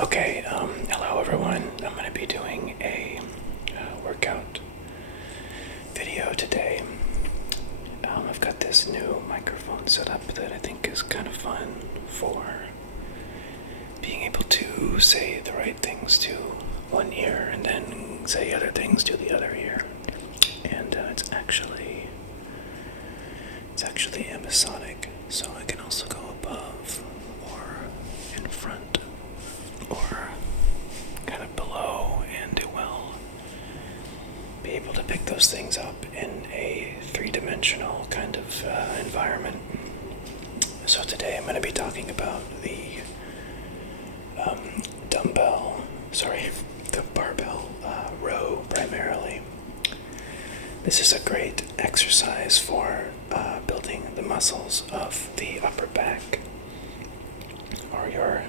Okay, hello everyone. I'm going to be doing a workout video today. I've got this new microphone set up that I think is kind of fun for being able to say the right things to one ear and then say other things to the other ear. And it's actually ambisonic, so I can also go above or in front or kind of below, and it will be able to pick those things up in a three-dimensional kind of environment. So today I'm going to be talking about the the barbell row primarily. This is a great exercise for building the muscles of the upper back, or your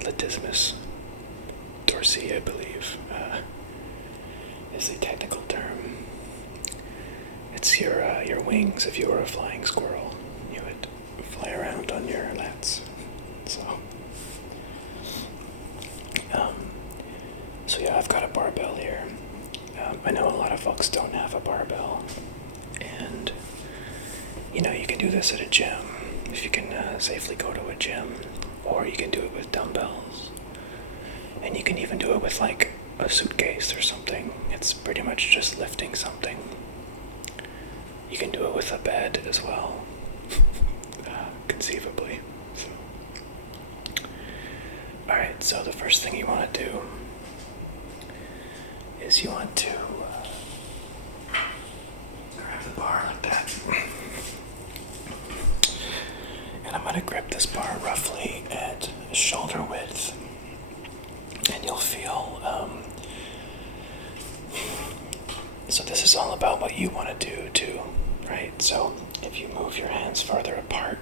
latissimus dorsi, I believe, is the technical term. It's your wings. If you were a flying squirrel, you would fly around on your lats. So yeah, I've got a barbell here. I know a lot of folks don't have a barbell, and you can do this at a gym if you can safely go to a gym, or you can do it with dumbbells, and you can even do it with like a suitcase or something. It's pretty much just lifting something. You can do it with a bed as well, conceivably. Alright, so the first thing you want to do is you want to grab the bar like that. And I'm going to grip this bar roughly at shoulder width. And you'll feel, so this is all about what you want to do too, right? So if you move your hands farther apart,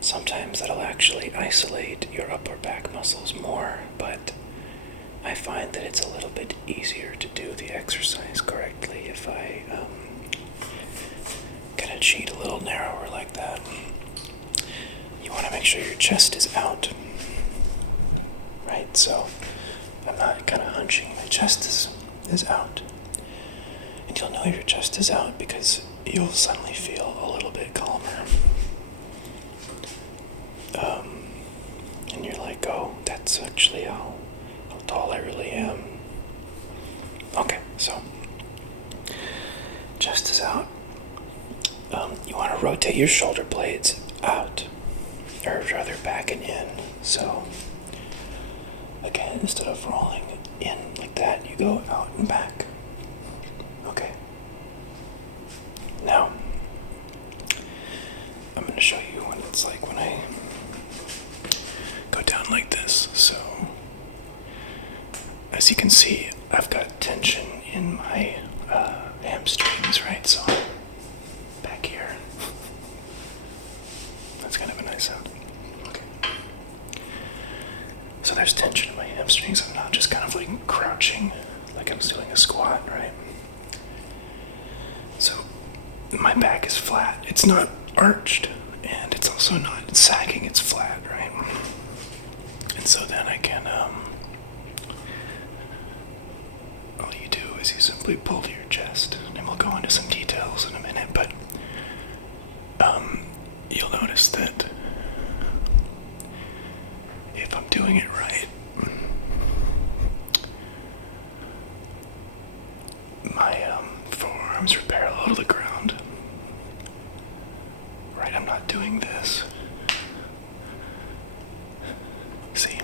sometimes that'll actually isolate your upper back muscles more, but I find that it's a little bit easier to do the exercise correctly if I kind of cheat a little narrower like that. You want to make sure your chest is out, right? So I'm not kind of hunching, my chest is out. And you'll know your chest is out because you'll suddenly feel a little bit calmer. And you're like, oh, that's actually how tall I really am. Okay, so chest is out. You want to rotate your shoulder blades out, or rather back and in. So again, instead of rolling in like that, you go out and back. Okay. Now, I'm going to show you what it's like when I go down like this. So, as you can see, I've got tension in my hamstrings, right? So, back here. That's kind of a nice sound. Okay. So there's tension in my hamstrings. I'm not just kind of like crouching like I was doing a squat, right? So my back is flat. It's not arched, and it's also not sagging. It's flat, right? And so then I can, all you do is you simply pull to your chest, and we'll go into some details in a minute, but you'll notice that if I'm doing it right, my forearms are parallel to the ground. Right, I'm not doing this. See?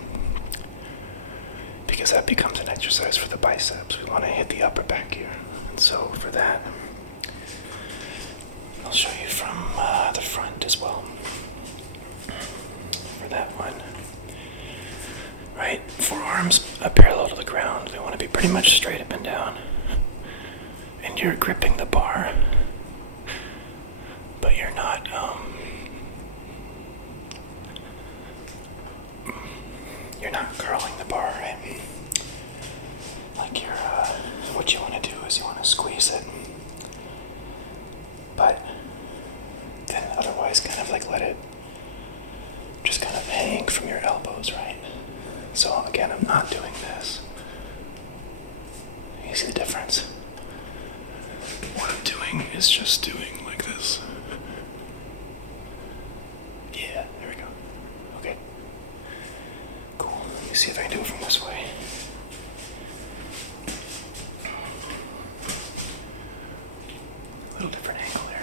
Because that becomes an exercise for the biceps. We want to hit the upper back here. And so for that, I'll show you from the front as well. For that one. Right, forearms parallel to the ground. They want to be pretty much straight up and down. And you're gripping the bar, but you're not, you're not curling the bar, right? Like what you want to do is you want to squeeze it, but then otherwise kind of like let it just kind of hang from your elbows, right? So again, I'm not doing this. You see the difference? What I'm doing is just doing like this. Yeah, there we go. Okay. Cool. Let me see if I can do it from this way. A little different angle there.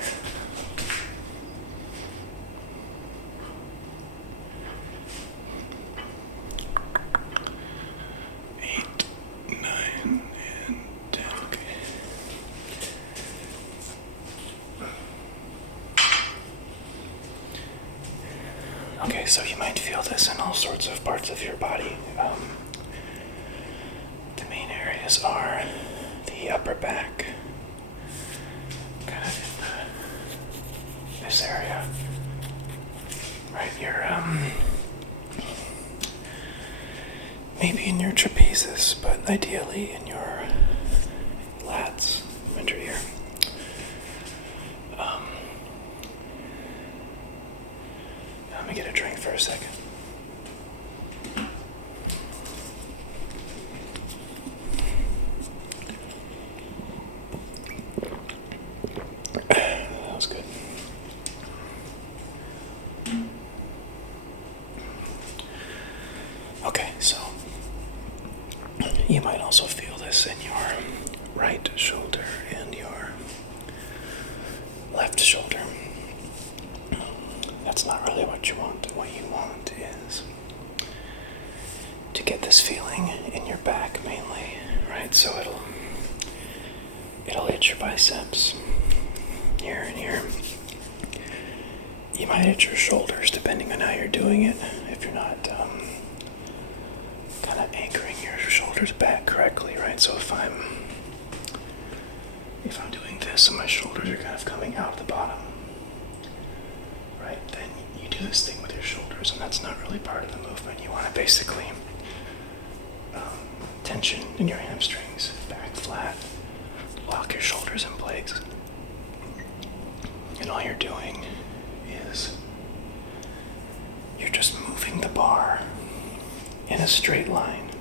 Okay, so you might feel this in all sorts of parts of your body. The main areas are the upper back, kind of in this area, right? Maybe in your trapezius, but ideally in your lats under here. Let me get a drink for a second. That was good. Okay, so you might also feel this in your right shoulder and your left shoulder. That's not really what you want. What you want is to get this feeling in your back mainly, right? So it'll hit your biceps here and here. You might hit your shoulders depending on how you're doing it. If you're not kind of anchoring your shoulders back correctly, right? So if I'm doing this and my shoulders are kind of coming out the bottom, right, then you do this thing with your shoulders, and that's not really part of the movement. You want to basically tension in your hamstrings, back flat, lock your shoulders in place, and all you're doing is you're just moving the bar in a straight line,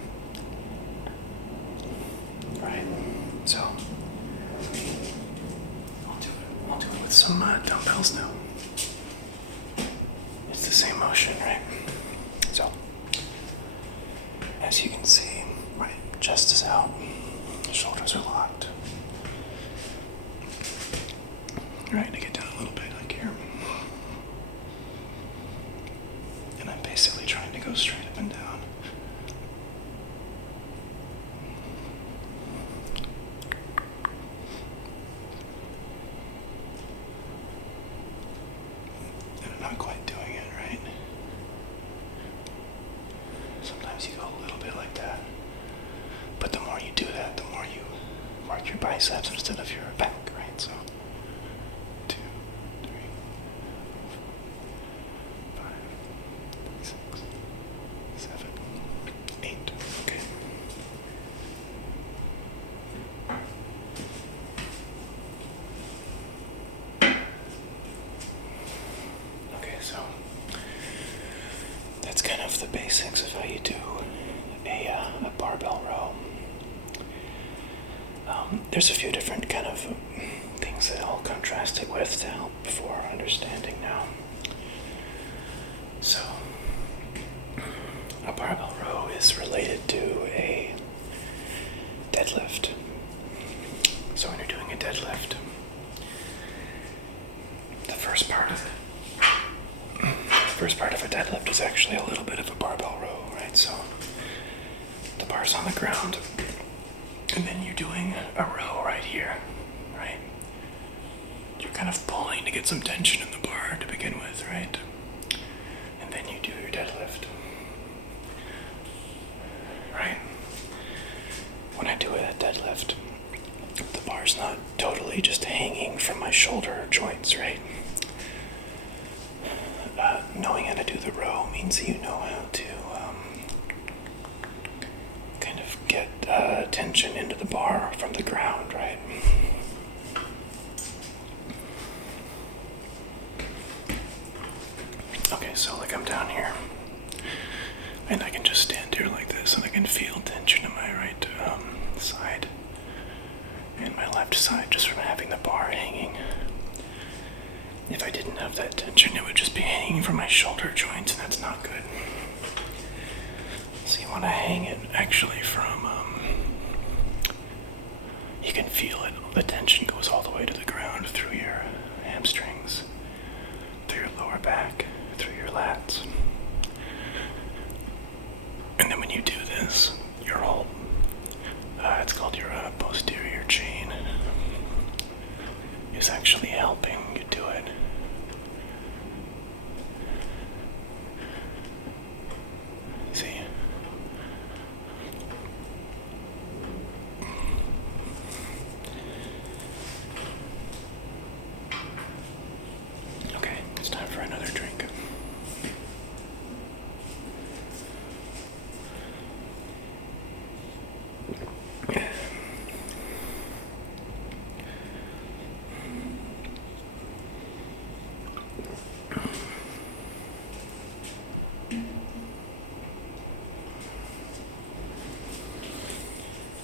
right? So I'll do it with some dumbbells now. It's the same motion, right? So, as you can see, right, chest is out, shoulders are locked. Right, to get down a little bit like here. And I'm basically trying to go straight up and down. And I'm not quite doing it, right? Sometimes you go a little bit like that. But the more you do that, the more you work your biceps instead of your back, right? So 2, 3, 4, 5, 6, 7, 8. Okay. Okay, so that's kind of the basics of how you do a barbell row. There's a few different kind of things that I'll contrast it with to help for understanding now. So, a barbell row is related to a deadlift. So when you're doing a deadlift, the first part of a deadlift is actually a little bit of a barbell row, right? So the bar's on the ground, and then you're doing a row right here, right? You're kind of pulling to get some tension in the bar to begin with, right? And then you do your deadlift, right? When I do a deadlift, the bar's not totally just hanging from my shoulder joints, right? Knowing how to do the row means that you know how to kind of get tension into the bar from the ground, right? Okay, so like I'm down here, and I can just stand here like this, and I can feel hanging from my shoulder joints, and that's not good. So you want to hang it actually from, you can feel it. The tension goes all the way to the ground through your hamstrings, through your lower back, through your lats. And then when you do this, your whole, it's called your posterior chain, is actually helping you do it. See? Okay, it's time for another drink.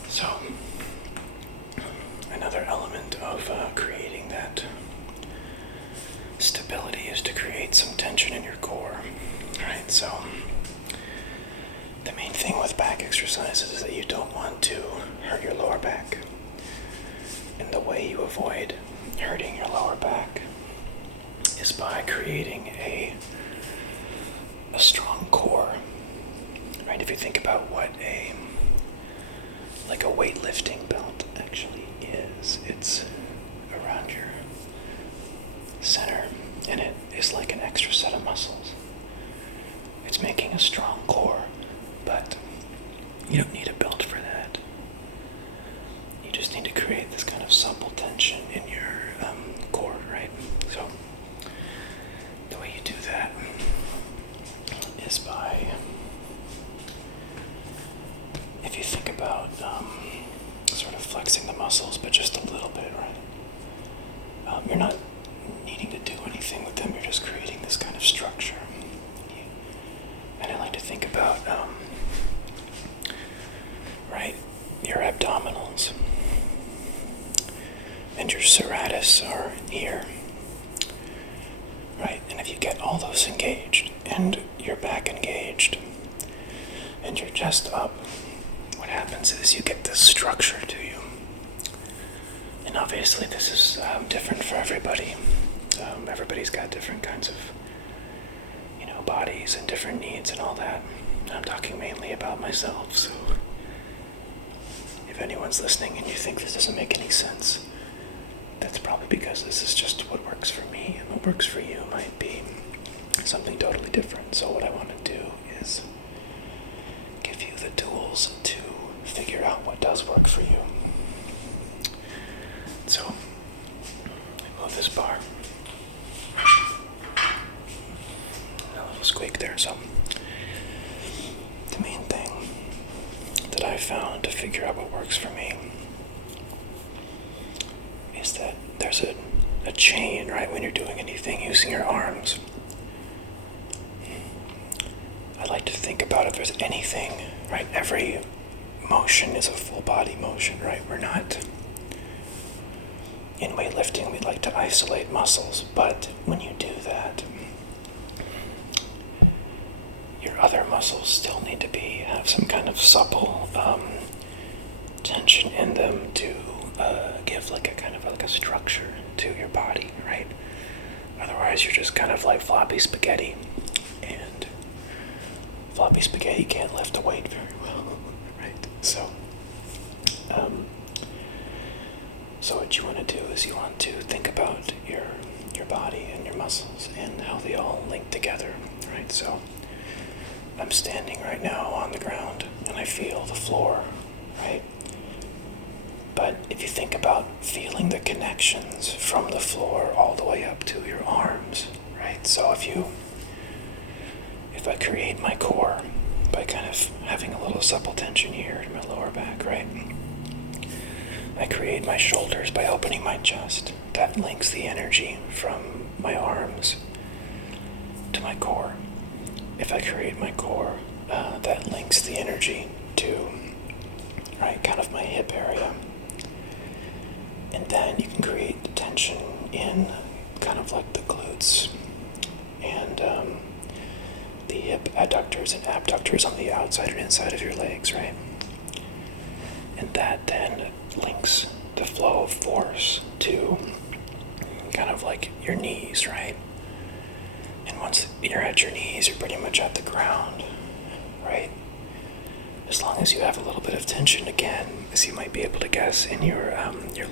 So, another element of creating that stability is to create some tension in your core, right? So, the main thing with back exercises is that you don't want to hurt your lower back. And the way you avoid hurting your lower back is by creating a strong core, right? If you think about what a weightlifting belt actually is, it's around your center, and it is like an extra set of muscles. It's making a strong core, but you don't need a belt for that. You just need to create this kind of supple tension in your core, right? So the way you do that is by, if you think about sort of flexing the muscles, but just a little bit, right? You're not needing to do anything with them, you're just creating this kind of structure. And I like to think about, right, your abdominals and your serratus are here, right? And if you get all those engaged, and your back engaged, and your chest up, what happens is you get this structure to you. And obviously this is different for everybody. Everybody's got different kinds of, bodies and different needs and all that. I'm talking mainly about myself, so if anyone's listening and you think this doesn't make any sense, that's probably because this is just what works for me, and what works for you might be something totally different. So what I want to do is give you the tools to figure out what does work for you. So I move this bar. A little squeak there. So the main thing that I found to figure out what works for me is that there's a chain, right, when you're doing anything using your arms. I like to think about if there's anything, right, every motion is a full body motion, right? We're not, in weightlifting, we like to isolate muscles, but when you do that, your other muscles still need to have some kind of supple tension in them to give like a structure to your body, right? Otherwise, you're just kind of like floppy spaghetti, and floppy spaghetti can't lift a weight very well, right? So what you want to do is you want to think about your body and your muscles and how they all link together, right? So I'm standing right now on the ground and I feel the floor, right? But if you think about feeling the connections from the floor all the way up to your arms, right? So if I create my core by kind of having a little supple tension here in my lower back, right? I create my shoulders by opening my chest. That links the energy from my arms to my core. If I create my core, that links the energy to, right, kind of my hip area. And then you can create the tension in kind of like the glutes and outside and inside of your legs, right? And that then links the flow of force to kind of like your knees, right? And once you're at your knees, you're pretty much at the ground, right? As long as you have a little bit of tension again, as you might be able to guess, in your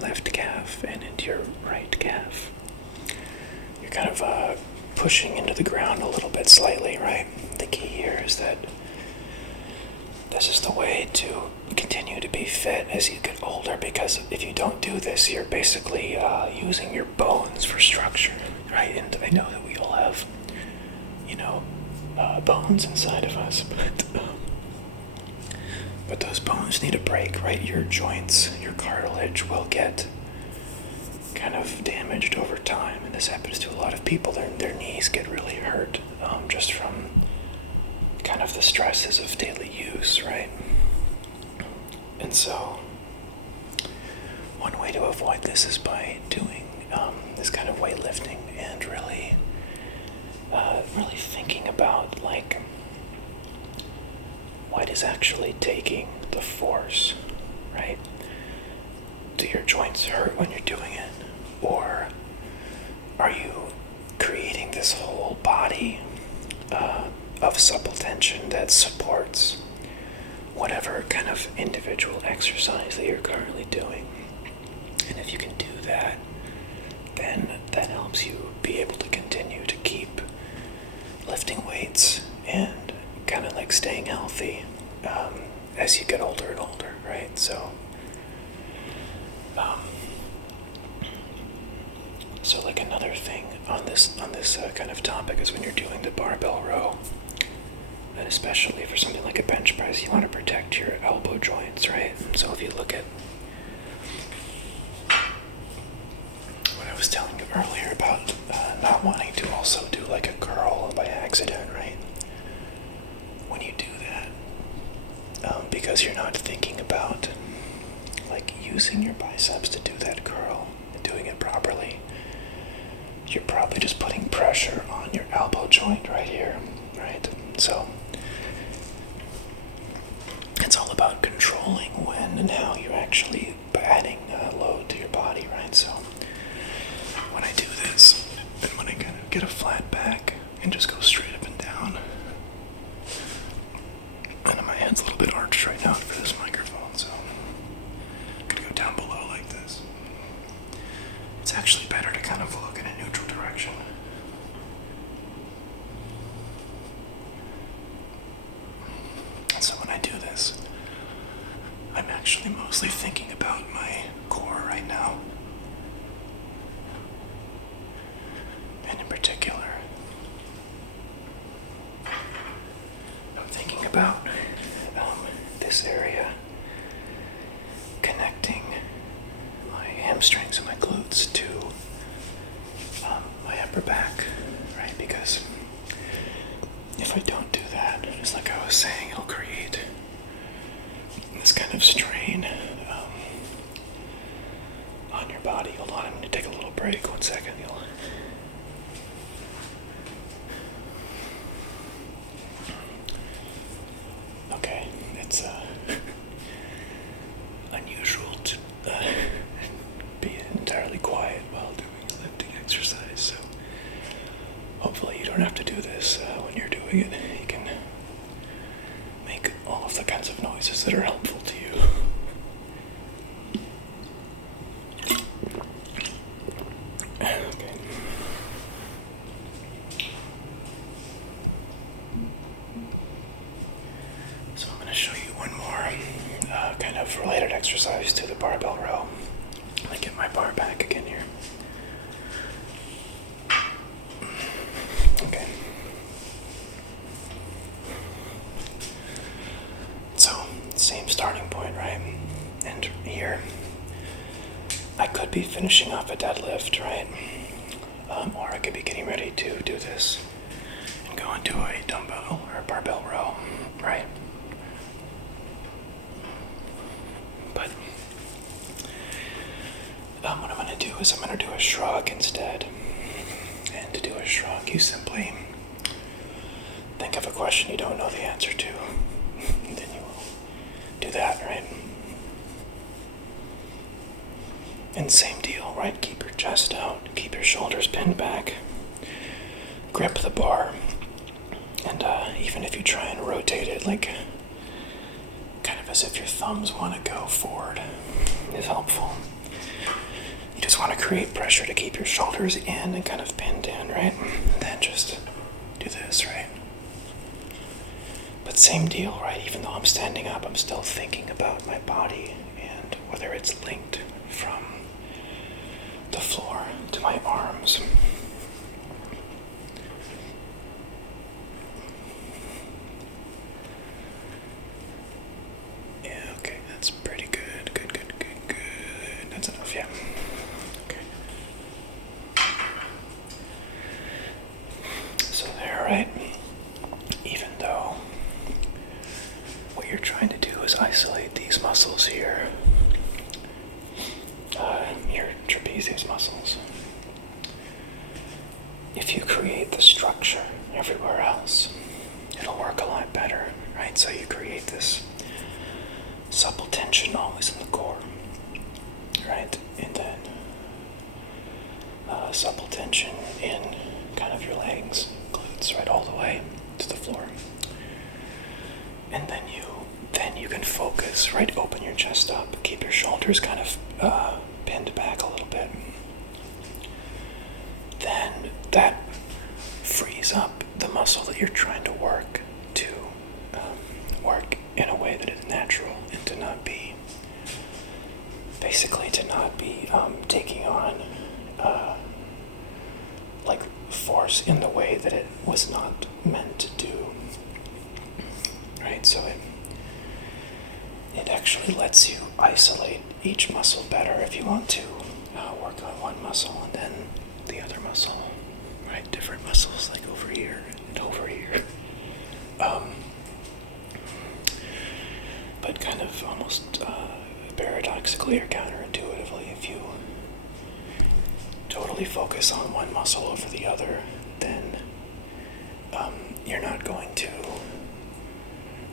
left calf and into your right calf. You're kind of pushing into the ground a little bit slightly, right? The key here is that this is the way to continue to be fit as you get older, because if you don't do this, you're basically using your bones for structure, right? And I know that we all have, bones inside of us, but those bones need a break, right? Your joints, your cartilage will get kind of damaged over time, and this happens to a lot of people. Their knees get really hurt just from kind of the stresses of daily use, right? And so one way to avoid this is by doing this kind of weightlifting and really thinking about, like, what is actually taking the force, right? Do your joints hurt when you're doing it? Or are you creating this whole body of supple tension that supports whatever kind of individual exercise that you're currently doing? And if you can do that, then that helps you be able to continue to keep lifting weights and kind of like staying healthy as you get older and older, right? So like another thing on this kind of topic is when you're doing the barbell row, and especially for something like a bench press, you want to protect your elbow joints, right? So if you look at what I was telling you earlier about not wanting to also do like a curl by accident, right? When you do that, because you're not thinking about like using your biceps to do that curl and doing it properly, you're probably just putting pressure on your elbow joint right here, right? So it's all about controlling when and how you're actually adding load to your body, right? So when I do this, and when I kind of get a flat back and just go straight up and down, and my head's a little bit arched right now for this microphone, so I'm gonna go down below like this. It's actually better to kind of look in a neutral direction. And so when I do this, I'm actually mostly thinking about my core right now. And in particular, I'm thinking about this area connecting my hamstrings and my glutes to my upper back, right? Because if I don't do that, just like I was saying, it'll create this kind of strain on your body. Hold on, I'm going to take a little break. 1 second. Okay, it's unusual to be entirely quiet while doing a lifting exercise, so hopefully you don't have to do this when you're doing it. You can make all of the kinds of noises that are helpful to you. Okay. So I'm going to show you one more kind of related exercise to the barbell row. Let me get my bar back again here. Okay. So, same starting point, right? And here, I could be finishing off a deadlift, right? Or I could be getting ready to do this and go into a dumbbell or a barbell row, right? But what I'm going to do is I'm going to do a shrug instead. And to do a shrug, you simply think of a question you don't know the answer to. And same deal, right? Keep your chest out, keep your shoulders pinned back, grip the bar, and even if you try and rotate it, like kind of as if your thumbs want to go forward, is helpful. You just want to create pressure to keep your shoulders in and kind of pinned in, right? And then just do this, right? But same deal, right? Even though I'm standing up, I'm still thinking about my body and whether it's linked from the floor to my arms. Yeah, okay, that's pretty good. Good. That's enough, yeah. Okay. So there, right? Even though what you're trying to do is isolate these muscles here, your trapezius muscles. If you create the structure everywhere else, it'll work a lot better, right? So you create this supple tension always in the core, right? And then supple tension in kind of your legs, glutes, right, all the way to the floor. And then you can focus, right? Open your chest up, keep your shoulders kind of pinned back a little bit. Then that frees up the muscle that you're trying to work to work in a way that is natural and to not be taking on like force in the way that it was not meant to do, right? So it actually lets you isolate each muscle better if you want to work on one muscle and then the other muscle, right? Different muscles like over here and over here. But kind of almost paradoxically or counterintuitively, if you totally focus on one muscle over the other, then you're not going to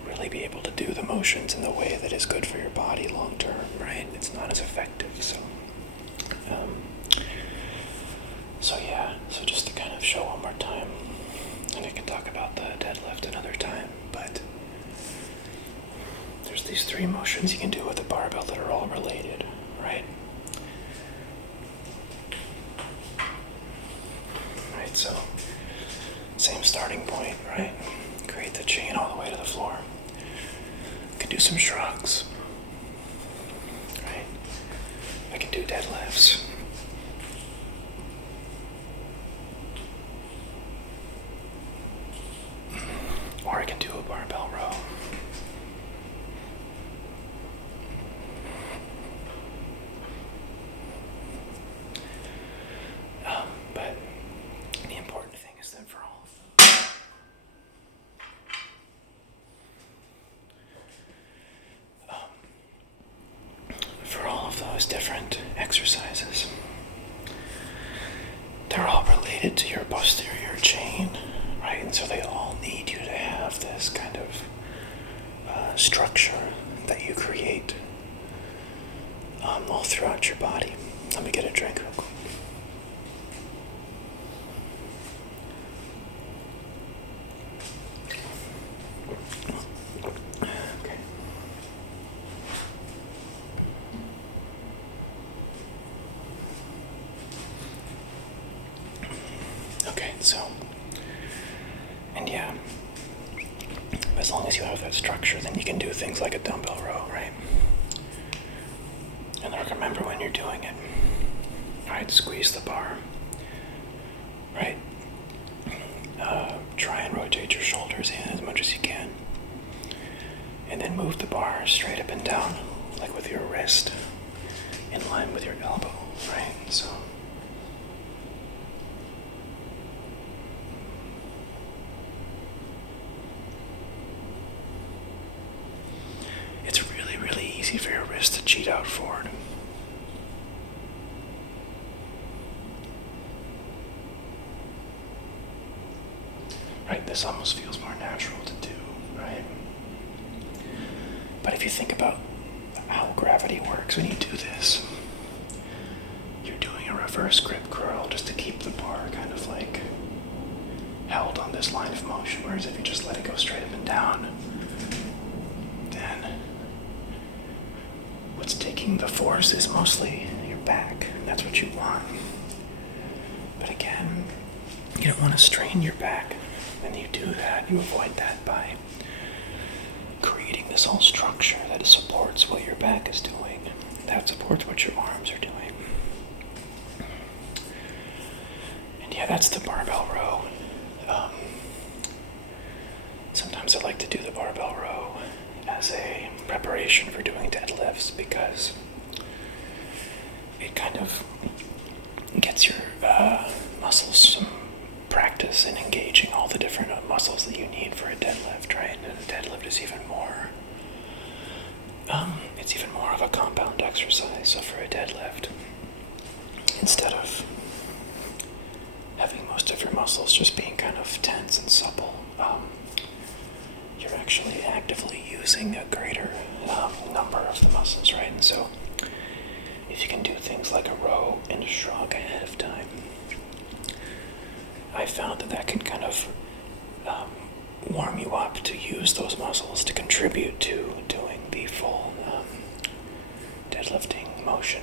really be able to do the motions in the way that is good for your body long term, right? It's not as effective. So just to kind of show one more time, and I can talk about the deadlift another time, but there's these three motions you can do with the barbell that are all related, right? Right, so same starting point, right? Create the chain all the way to the floor. I can do some shrugs, right? I can do deadlifts. Or I can do a barbell row. But the important thing is that for all of those different exercises, they're all related to your posterior chain, right? And so they all need you to have this kind of structure that you create all throughout your body. Let me get a drink real quick. Okay, so, and yeah, as long as you have that structure, then you can do things like a dumbbell row, right? And then remember when you're doing it, right? Squeeze the bar, right? Try and rotate your shoulders in as much as you can. And then move the bar straight up and down, like with your wrist in line with your elbow, right? So, it's really, really easy for your wrist to cheat out forward. Right, this almost feels more natural to do, right? But if you think about how gravity works when you do this, a reverse grip curl just to keep the bar kind of like held on this line of motion, whereas if you just let it go straight up and down, then what's taking the force is mostly your back, and that's what you want. But again, you don't want to strain your back. When you do that, you avoid that by creating this whole structure that supports what your back is doing, that supports what your arms are doing. And yeah, that's the barbell row. Sometimes I like to do the barbell row as a preparation for doing deadlifts because it kind of gets your muscles some practice in engaging all the different muscles that you need for a deadlift, right? And a deadlift is even more, it's even more of a compound exercise. So for a deadlift, instead of having most of your muscles just being kind of tense and supple, you're actually actively using a greater number of the muscles, right? And so if you can do things like a row and a shrug ahead of time, I found that can kind of warm you up to use those muscles to contribute to doing the full deadlifting motion.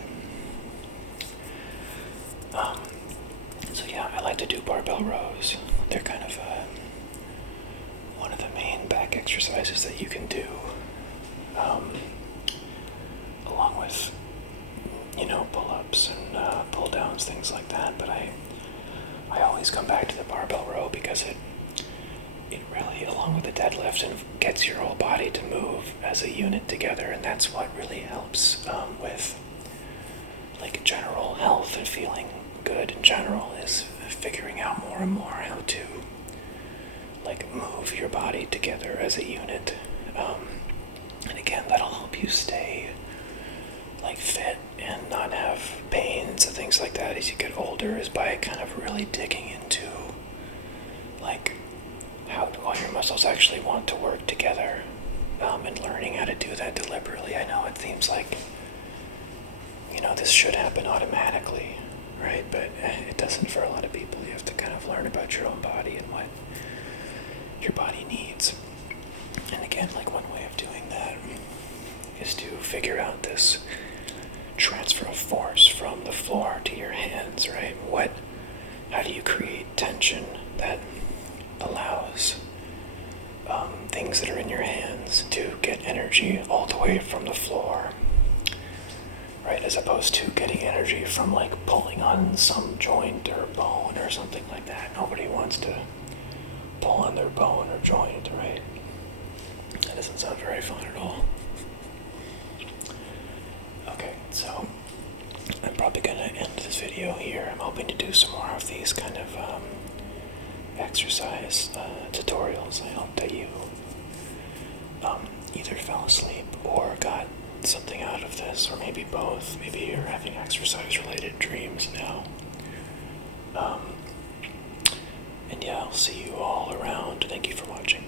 So yeah, I like to do barbell rows. They're kind of one of the main back exercises that you can do, along with, pull-ups and pull-downs, things like that. But I always come back to the barbell row because it really, along with the deadlift, and gets your whole body to move as a unit together, and that's what really helps with like general health and feeling good in general, is figuring out more and more how to like move your body together as a unit. And again, that'll help you stay like fit and not have pains and things like that as you get older, is by kind of really digging into like how do all your muscles actually want to work together, and learning how to do that deliberately. I know it seems like, this should happen automatically, right? But it doesn't for a lot of people. You have to kind of learn about your own body and what your body needs. And again, like one way of doing that is to figure out this transfer of force from the floor to your hands, right? How do you create tension that allows things that are in your hands to get energy all the way from the floor, right? As opposed to getting energy from like pulling on some joint or bone or something like that. Nobody wants to pull on their bone or joint, right? That doesn't sound very fun at all. Okay, so I'm probably going to end this video here. I'm hoping to do some more of these kind of exercise tutorials. I hope that you either fell asleep or got something out of this, or maybe both. Maybe you're having exercise-related dreams now. And yeah, I'll see you all around. Thank you for watching.